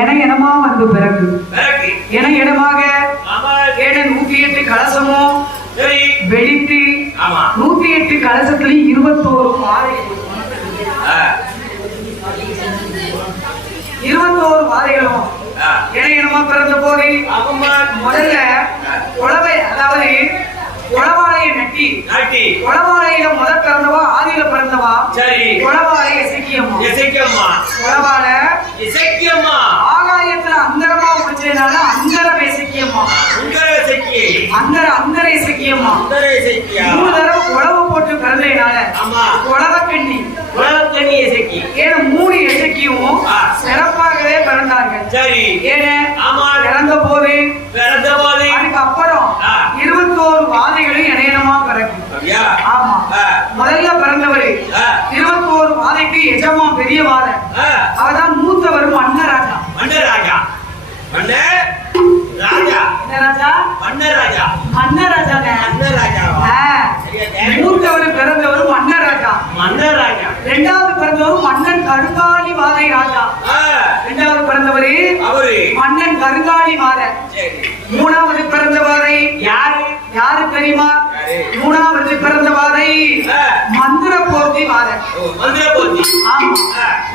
என எனமா வந்து பிறகு என இடமாக 108 கலசமும் வெடித்து 108 கலசத்திலையும் 21 வாதைகளும் இணையமா பிறந்த போது முதல்ல உழவை, அதாவது உழவாளையை நட்டி உழவாளையில முதல் பிறந்தவா ஆதியில பிறந்தவா உழவாளை இசைக்கியம்மா ஆகாயத்துல அந்தரமா முடிச்சதுனால அந்தர இசைக்கியம்மா மூணு தடவை உழவு போட்டு பிறந்ததுனால உழவக்கண்ணி இசைக்கி ஏன்னா 3 இசைக்கியும் சிறப்பாகவே பிறந்தார்கள். பிறந்த போது அதுக்கு அப்புறம் 21 வாதைகளும் இணையமா பிறகு. ஆமா, முதல்ல பிறந்தவரு 21 வாதைக்கு எஜமா பெரிய வாதை. அவர்தான் மூத்தவர் மன்னராஜா. மூத்தவர் பிறந்தவர் மன்னராஜா. இரண்டாவது பிறந்தவர் மன்னன் கருங்காலி வாதை ராஜா. இரண்டாவது பிறந்தவர் மன்னன் கருங்காலி வாதை. மூணாவது பிறந்த வாதை யாரு தெரியுமா? மூணாவது பிறந்த வாதை மந்திர போர்த்தி வாதை.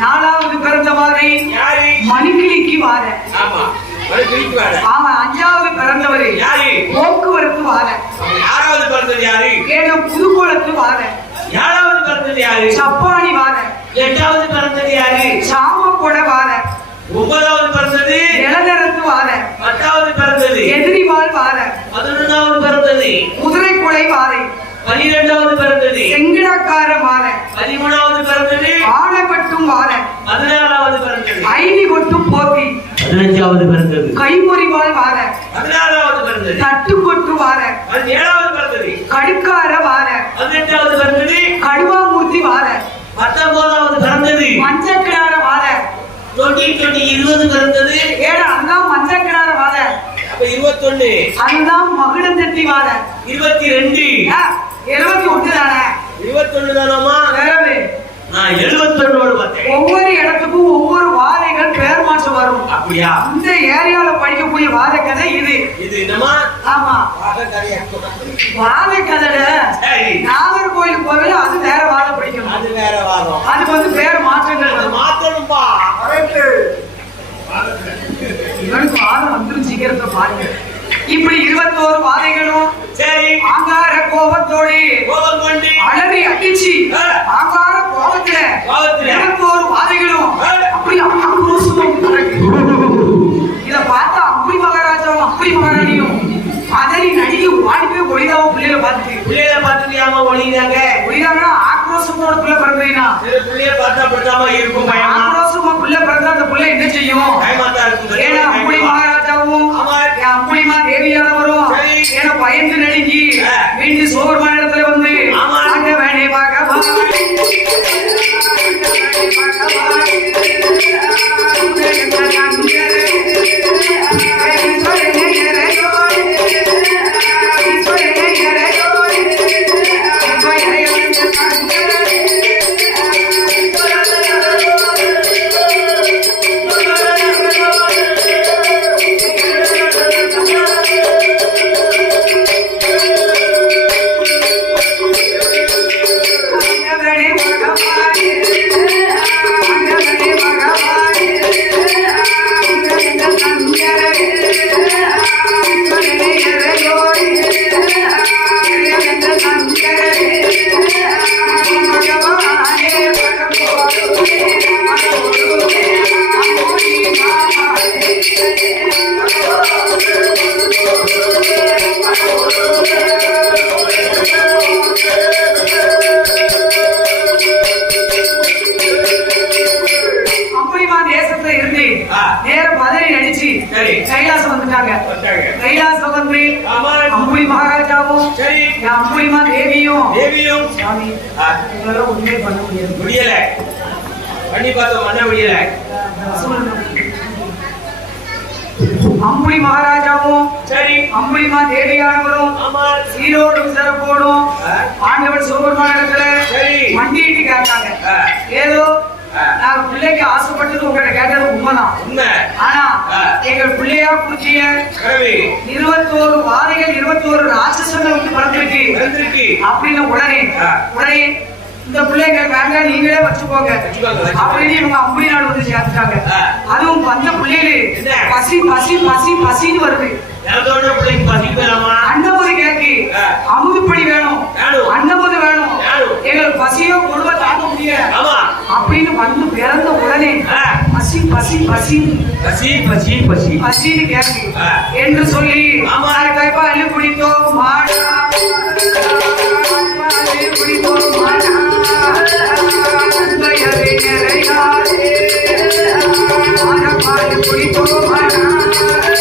நாலாவது பிறந்த வாதை மணிக்கிளிக்கு வாதை. அஞ்சாவது பிறந்தவர் போக்குவரத்து வாதை. புதுக்கோளத்து வாதை. சப்பானி வாதை. எட்டாவது பிறந்தது யாரு? சாமப்போட வாதை. 9வது பிறந்தது நிலநரத்து வாதை. 10வது பிறந்தது எதிரிவாள் வாதை. 11வது பிறந்தது குதிரை கொலை வாதை. 12வது பிறந்தது செங்கிடக்கார வாதை. 13வது பிறந்தது ஆனைப்பட்டும் வாதை. 14வது பிறந்தது ஐனி கொட்டும் போத்தி. 15வது பிறந்தது கைமுறிவாள் வாதை. 16வது பிறந்தது தட்டு கொட்டு வாதை. 17வது பிறந்தது கடுக்கார வாதை. 18வது பிறந்தது கடுவாமூர்த்தி வாதை. 19வது பிறந்தது மஞ்சக்கிடார வாதை. 20 பிறந்தது அதுதான் மஞ்சக்கிடார வாதை. அப்ப 21 அதுதான் மகுடந்தட்டி வாதை. 22 21 தானே? 21 தானமா? நான் 71 பார்த்தேன். ஒவ்வொரு இடத்துக்கும் ஒவ்வொரு வாதைகள் பெயர் மாற்றம் வரும். அப்படியா? இந்த ஏரியால படிக்கக்கூடிய வாத கதை இது என்னமா? ஆமா, வாத கதை. நாகர்கோயில் கோவில் அது வேற வாதம் படிக்கணும். அது வேற வாதம். அதுக்கு வந்து பேர் மாற்றங்கள் மாத்தணும்பா. இவனுக்கு வாதம் வந்துரும் சீக்கிரத்தை பாருங்க. இப்படி 21 வாதைகளும் ஆங்கார கோபத்தோடு அலறி அடிச்சு ஆங்கார கோபத்துல 21 வாதைகளும் அப்படி இத பார்த்தா அப்படி மகாராஜாவும் அப்படி மகாராணியும் அதனி நடிகை வாடி போய் ஒளிதாவும் பிள்ளைகளை பார்த்துட்டியாமா ஒளிதாங்கன்னா ஆக்ரோஷமோட பிள்ளை பிறந்தீங்கன்னா பிள்ளைய பார்த்தா படுத்தாம இருக்கும். ஆக்ரோஷமா பிள்ளை பிறந்தா அந்த பிள்ளை என்ன செய்யும்? ஏன்னா அப்படி மகாராஜாவும் அம்புலிமா தேவியானவரும் ஏன்னா பயந்து நடுங்கி மீண்டும் சோர்மான இடத்துல வந்து ஆண்ட வேணை பார்க்க கைலாசம் வந்துட்டாங்க. கைலாசம் வந்து அம்புலி மகாராஜாவும் அம்புலிமா தேவியும் சாமி இவரெல்லாம் ஒண்ணுமே பண்ண முடியல. பண்ணி பார்த்தோம், பண்ண முடியல. அம்புலி மகாராஜாவும் அம்புலிமா தேவியானவரும் சீரோடும் சிறப்போடும் ஆண்டவன் சிவபெருமான இடத்துல மண்டிட்டு கேட்டாங்க. ஏதோ நாங்க பிள்ளைக்கு ஆசைப்பட்டது உங்கள்ட்ட கேட்டது உண்மைதான். ஆனா எங்கள் பிள்ளையா குடிச்சிய 21 வாதைகள் 21 ராட்சசங்களை விட்டு பிறந்திருக்கு அப்படின்னு உடனே இந்த பிள்ளைங்க வேண்டாம் நீங்களே வச்சுக்கோங்க அப்படின்னு இவங்க 50 நாள் வந்து சேர்த்துட்டாங்க. அதுவும் வந்த பிள்ளைகளு பசி பசி பசி பசின்னு வருது. அன்னபோது கேக்கு அமுதுப்படி வேணும், அன்னபோது வேணும், எங்களுக்கு பசியோ கொடுமை தாங்க முடியல அப்படின்னு வந்து பிறந்த உடனே பசி பசி பசி பசி பசி பசி பசின்னு கேக்கு என்று சொல்லி கைப்பா அள்ளி குடித்தோம் மாடா குடித்தோம் மாடா குடித்தோம் மாடா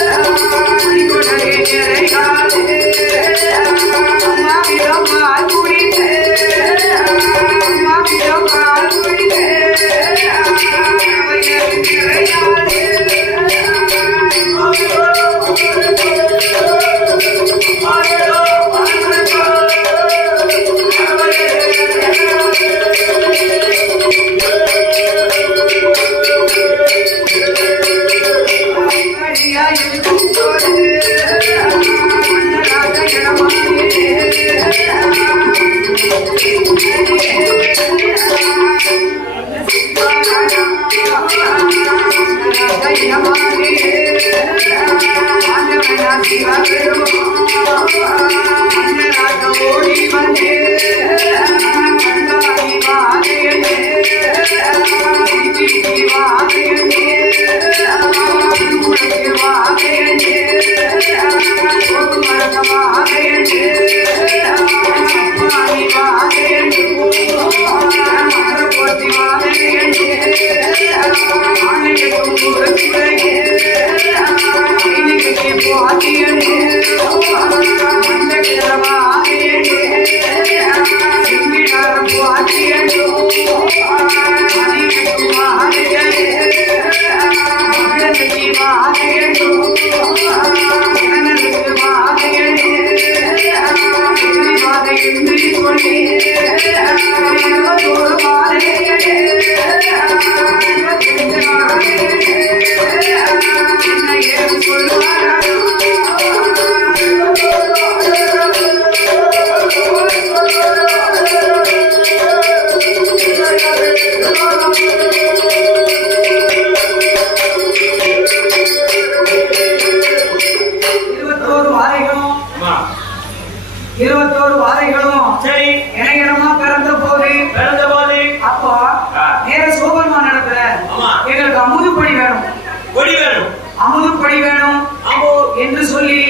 என்று சொல்லி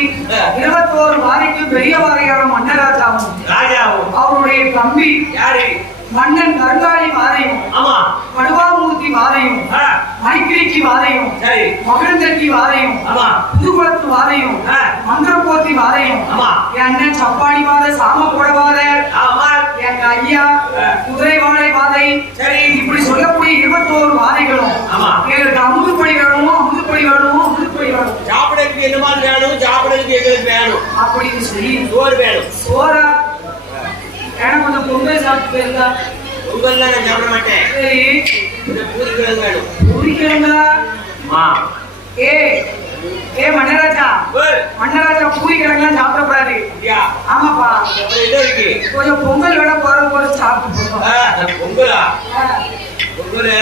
21 வாரிக்கு பெரிய வாரியான மன்னராஜாவும் அவருடைய தம்பி மன்னன் கருங்காலி வாதையும் படுவாமூர்த்தி வாதையும் மைக்கிரிக்கு வாதையும் மகிழ்ந்தட்டி வாதையும் புதுகுளத்து வாதையும் மந்திரப்போத்தி வாதையும் என் அண்ணன் சப்பாடி வாத சாமப்பட வாத எங்க ஐயா குதிரை வாழை வாதை இப்படி சொல்லக்கூடிய 21 வாதைகளும் எங்களுக்கு அமுதுப்படி வேணுமோ அமுதுப்படி வேணுமோ அமுதுப்படி வேணும், சாப்பிடறதுக்கு என்ன மாதிரி வேணும், சாப்பிடறதுக்கு எங்களுக்கு வேணும் அப்படின்னு சொல்லி சோறு வேணும். சோறா ஏன்னா கொஞ்சம் பொங்கல் சாப்பிட்டு போயிருந்தா பொங்கல்லாம் நான் சாப்பிட மாட்டேன். சரி பூரிக்கிழங்கு வேணும். பூரிக்கிழங்கா ஏ மன்னராஜா பூரிக்கிழங்கெல்லாம் சாப்பிடக்கூடாது. ஆமாப்பா கொஞ்சம் பொங்கல் வேணா போற சாப்பிட்டு பொங்கலா பொங்கல்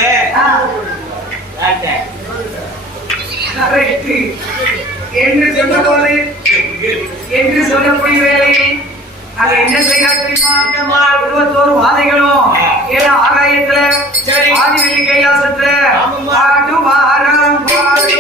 என்று சொன்ன போது என்று சொல்லக்கூடிய வேலையை அது என்ன செய்யாது தெரியுமா? 21 வாதைகளும் 7 ஆகாயத்துல ஆதி வெள்ளி கைலாசத்துல பாடு வாரம் பாடு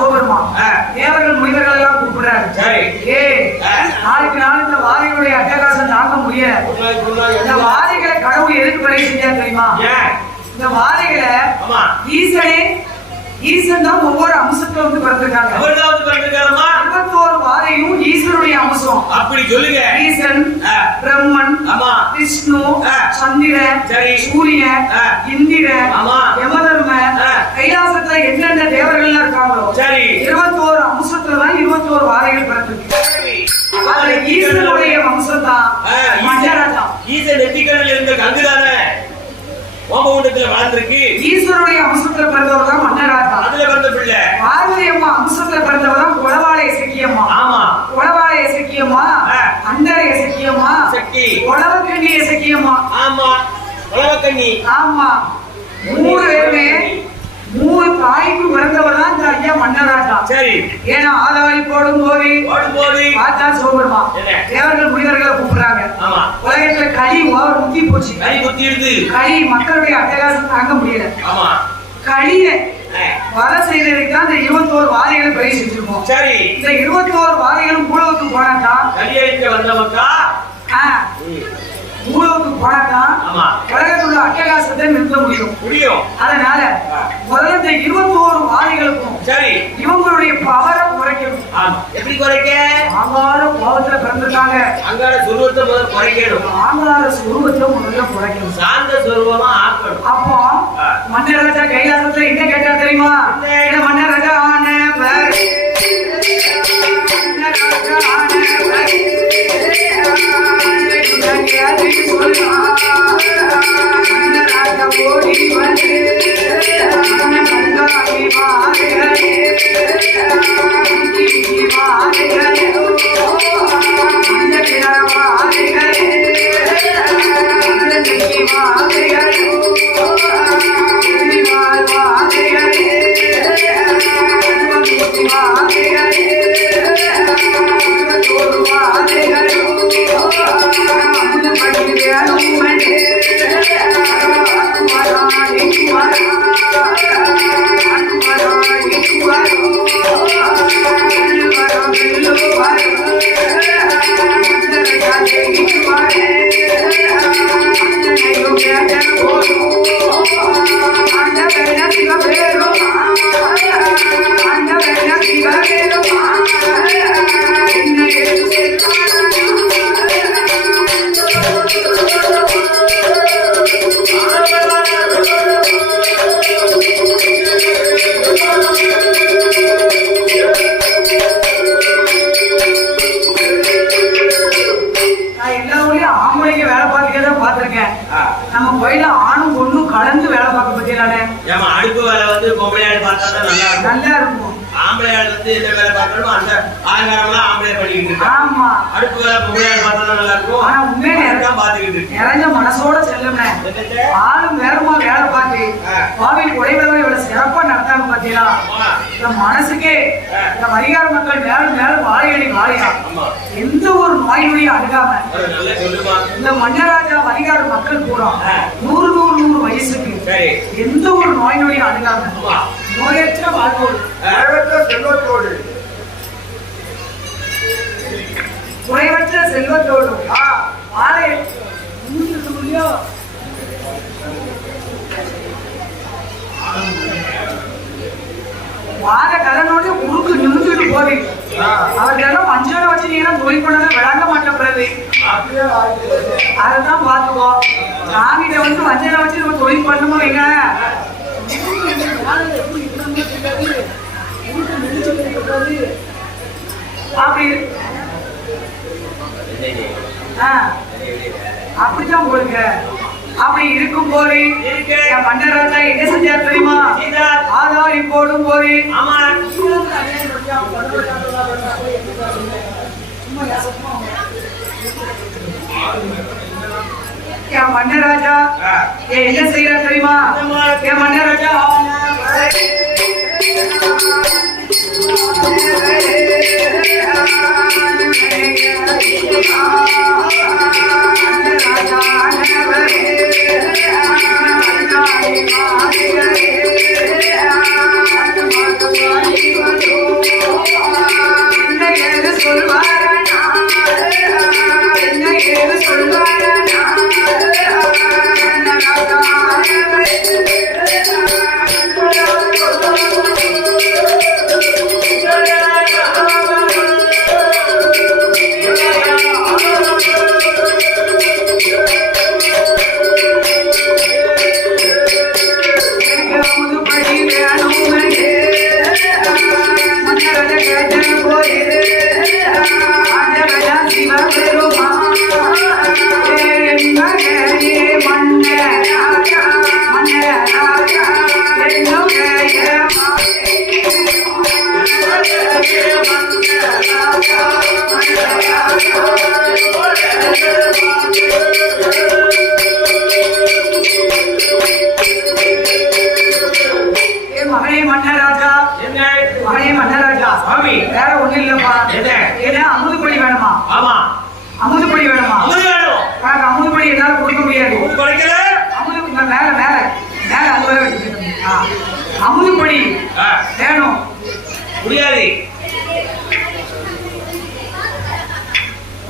சோபருமா தேவர்கள் முனிவர்கள் எல்லாம் கூப்பிடுறாரு. சரி. நாளுக்கு நாள் இந்த வாதைகளுடைய அட்டகாசம் தாங்க முடியல. இந்த வாதைகளை கடவுள் எதுக்கு படை செஞ்சா தெரியுமா? இந்த வாதைகளை ஈசன் தான் ஒவ்வொரு அம்சத்துல வந்து பிறந்திருக்காங்க. 21 வாதையும் ஈஸ்வருடைய அம்சம். அப்படி சொல்லுங்க. ஈசன், பிரம்மன், விஷ்ணு, சந்திரன், சூரியன், இந்திரன், யமதர்ம, கைலாசத்துல என்னென்ன தேவர்கள் இருக்காங்களோ 21 அம்சத்துலதான் 21 வாதைகள் பிறந்திருக்கு. அதுல ஈசனுடைய வம்சம் தான் மண்டராஜா. ஈசன் நெத்திக்கடலில் இருந்த கங்குதானே ஈஸ்வருடைய அம்சத்துல பிறந்தவர் தான் மன்னராஜா. அதுல பிறந்த பிள்ளை பார்வதி அம்மா அம்சத்துல பிறந்தவர் தான் குலவாளை இசக்கியம்மா. ஆமா, குலவாளை இசக்கியம்மா, அண்டரை இசக்கியம்மா, சக்தி, குலவக்கண்ணி இசக்கியம்மா. ஆமா, குலவக்கண்ணி. ஆமா, 3 பேருமே 3 தாய்க்கு பிறந்தவர் தான் இந்த ஐயா மன்னராஜா. சரி. ஏன்னா ஆதாரி போடும் போது பார்த்தா சோபருமா தேவர்கள் முனிவர்களை கூப்பிடுறாங்க. ஆமா, உலகத்துல களி ஓவர் முத்தி போச்சு. களி மக்களுடைய அட்டகாசம் தாங்க முடியல. ஆமா, களிய வர செய்ததுக்கு தான் இந்த 21 வாதைகளை பயிர் செஞ்சிருக்கோம். சரி. இந்த 21 வாதைகளும் பூலோகத்துக்கு போனாதான் களியடிக்க வந்தவங்க பூலோகத்துக்கு போனாதான் உலகத்துள்ள அட்டகாசத்தை நிறுத்த முடியும். அதனால முதல்ல இந்த 21 வாதிகளுக்கும் சரி இவங்களுடைய பவரை குறைக்கணும். எப்படி குறைக்க? ஆங்கார கோபத்துல பிறந்திருக்காங்க. அங்கார சுரூபத்தை முதல்ல குறைக்கணும். ஆங்கார சுரூபத்தை முதல்ல குறைக்கணும். சாந்த சுரூபமா ஆக்கணும். அப்போ மன்னராஜா கைலாசத்துல என்ன கேட்டா தெரியுமா? மன்னராஜா ஆனவர் ஓடி வந்து நம்ம கோயில ஆணும் பொண்ணும் கலந்து வேலை பார்க்க பத்தியானே. ஏமா அடுப்பு வேலை வந்து பொம்பளையாள் பார்த்தா நல்லா இருக்கும். ஆம்பளையாள் வந்து என்ன வேலை பார்க்கணும் அந்த ஆகாரம்லாம் ஆம்பளை பண்ணிக்கிட்டு இருக்கு. ஆமா, அடுப்பு வேலை பொம்பளையாள் பார்த்தா நல்லா இருக்கும். ஆனா உண்மையிலே தான் பாத்துக்கிட்டு இருக்கு. நிறைய மனசோட செல்லுமே ஆளும் வேறமா வேலை பார்த்து கோவில் குறைவிழவை இவ்வளவு சிறப்பா நடத்தாம பாத்தீங்களா? இந்த மனசுக்கே இந்த வரிகார மக்கள் மேலும் மேலும் வாழையடி வாழையா எந்த ஒரு நோயினுடைய அணுகாம இந்த மன்னராஜா வரிகார மக்கள் கூட 100 வயசுக்கு எந்த ஒரு நோயினுடைய அணுகாம நோயற்ற வாழ்வோடு செல்வத்தோடு குறைவற்ற செல்வத்தோடு வாழை வாழை கடனோட உருக்கு நிமிந்துட்டு போகுது. அவர்களெல்லாம் மஞ்சளை வச்சு நீங்க தொழில் பண்ண விளங்க மாட்டேங்கிறது. அதைதான் பார்த்துக்கோ. சாமியில வந்து மஞ்சளை வச்சு நம்ம தொழில் பண்ணுமோ வைங்க அப்படி அப்படிதான் போடுங்க. அப்படி இருக்கும் போது மன்னராஜா என்ன செஞ்சார் தெரியுமா? ஆதாரி போடும் போது மன்னராஜா என்ன செய்யறார் தெரியுமா? மன்னராஜா ராஜா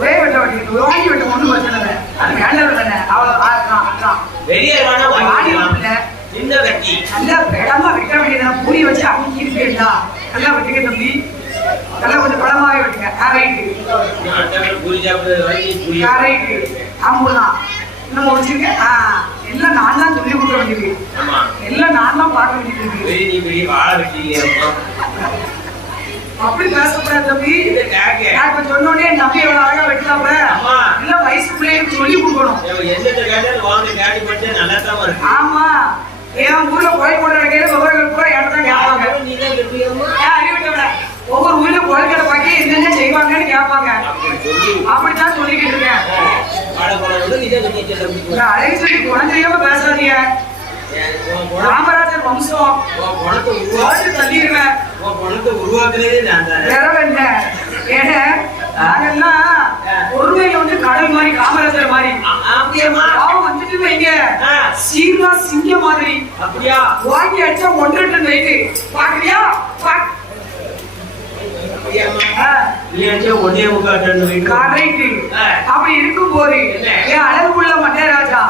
ஒரே வெட்ட வெட்டிக்கிட்டு வாங்கி வெட்ட ஒண்ணு பிரச்சனை இல்லை. அது வேண்டாம் தானே அவ்வளவு அதான் வெளியே வேணா வாங்கி வாங்கிக்கலாம். இல்லை. இந்த வெட்டி நல்லா இடமா வெட்ட வேண்டியதான். பூரி வச்சு அவங்க இருக்கா நல்லா வெட்டுக்க தம்பி. நல்லா கொஞ்சம் பழமாவே வெட்டுங்க. ரைட்டு பூரி சாப்பிடுறது வரைக்கும் புரிய ரைட்டு அம்புதான் இன்னும் முடிச்சிருக்கேன். எல்லாம் நான் தான் சொல்லி கொடுக்க வேண்டியது. ஆமா எல்லாம் நான் தான் பார்க்க வேண்டியது. பெரிய நீ பெரிய வாழை வெட்டிங்க அப்படி பேசக்கூடாது தம்பி. இது கேக்க நான் இப்ப சொன்னோடனே என் தம்பி எவ்வளவு அழகா வெட்டாப்ப ஆமா இல்ல வயசு பிள்ளைகளுக்கு சொல்லி கொடுக்கணும். எந்த கேட்டாலும் வாங்க கேட்டு படிச்சா நல்லா தான் இருக்கு. ஆமா என் ஊர்ல கோயில் கொண்டு நடக்கிற விவரங்கள் பூரா என்கிட்ட தான் கேட்பாங்க. நீ தான் கெட்டுவியம்மா அறிவிட்டவிட ஒவ்வொரு ஊர்ல கோயில்களை பார்க்க என்னென்ன செய்வாங்கன்னு கேட்பாங்க. அப்படித்தான் சொல்லிக்கிட்டு இருக்கேன். நான் அழகு சொல்லி குணம் தெரியாம பேசாதீங்க. ராமராஜர் வம்சம் தள்ளிடுவேன். வேற என்ன ஏன்னா நாங்கெல்லாம் ஒருமையில வந்து கடல் மாதிரி காமராஜர் மாதிரி பாவம் வந்துட்டு வைங்க சீர்வா சிங்க மாதிரி அப்படியா வாங்கி அடிச்சா 1.5 டன் வெயிட் பாக்குறியா அப்படி இருக்கும் போது என் அழகுள்ள மன்னராஜா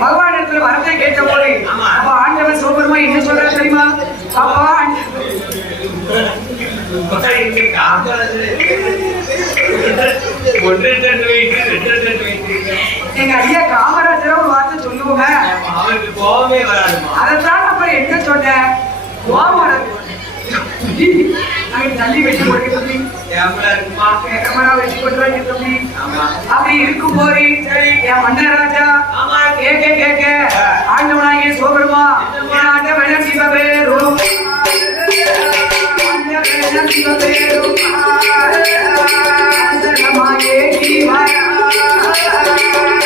பகவான் இடத்துல வரத்தை கேட்ட போது அப்ப ஆண்டவன் சோபரமா என்ன சொல்றாரு தெரியுமா? அப்பா எங்க ஐயா காமராஜர ஒரு வார்த்தை சொல்லுவோங்க அவருக்கு கோபமே வராதுமா. அதைத்தான் அப்புறம் என்ன சொன்னேன் கோபம் வராது. தள்ளி வெட்டி கொடுக்க தம்பி கேமரா வெட்டி கொடுறாங்க தம்பி. அப்படி இருக்கும் போது சரி என் மன்னராஜா கேட்க கேட்க ஆண்டவனாகிய சோபரமா ஆண்டவன சிவபேரும் ஆண்டவன சிவபேரும் ஆண்டவமாயே ஜீவனா ஆண்டவமாயே